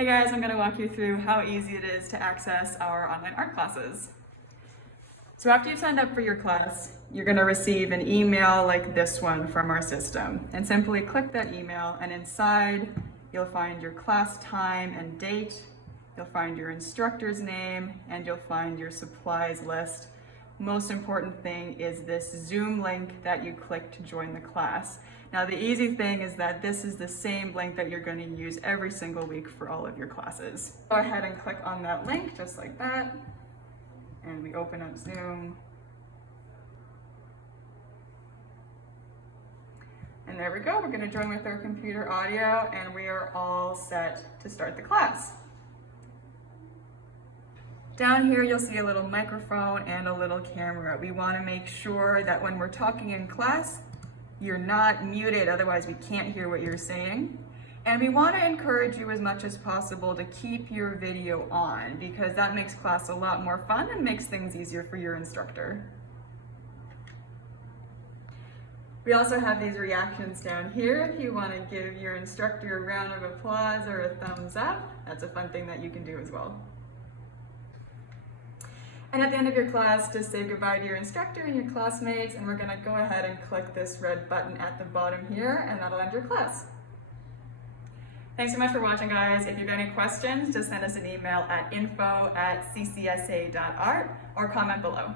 Hey guys, I'm going to walk you through how easy it is to access our online art classes. So after you've signed up for your class, you're going to receive an email like this one from our system. And simply click that email, and inside you'll find your class time and date, you'll find your instructor's name, and you'll find your supplies list. Most important thing is this Zoom link that you click to join the class. Now the easy thing is that this is the same link that you're going to use every single week for all of your classes. Go ahead and click on that link just like that, and we open up Zoom. And there we go, we're going to join with our computer audio, and we are all set to start the class. Down here you'll see a little microphone and a little camera. We want to make sure that when we're talking in class, you're not muted, otherwise we can't hear what you're saying. And we want to encourage you as much as possible to keep your video on, because that makes class a lot more fun and makes things easier for your instructor. We also have these reactions down here if you want to give your instructor a round of applause or a thumbs up. That's a fun thing that you can do as well. And at the end of your class, just say goodbye to your instructor and your classmates, and we're going to go ahead and click this red button at the bottom here, and that'll end your class. Thanks so much for watching, guys. If you've got any questions, just send us an email at info@ccsa.art or comment below.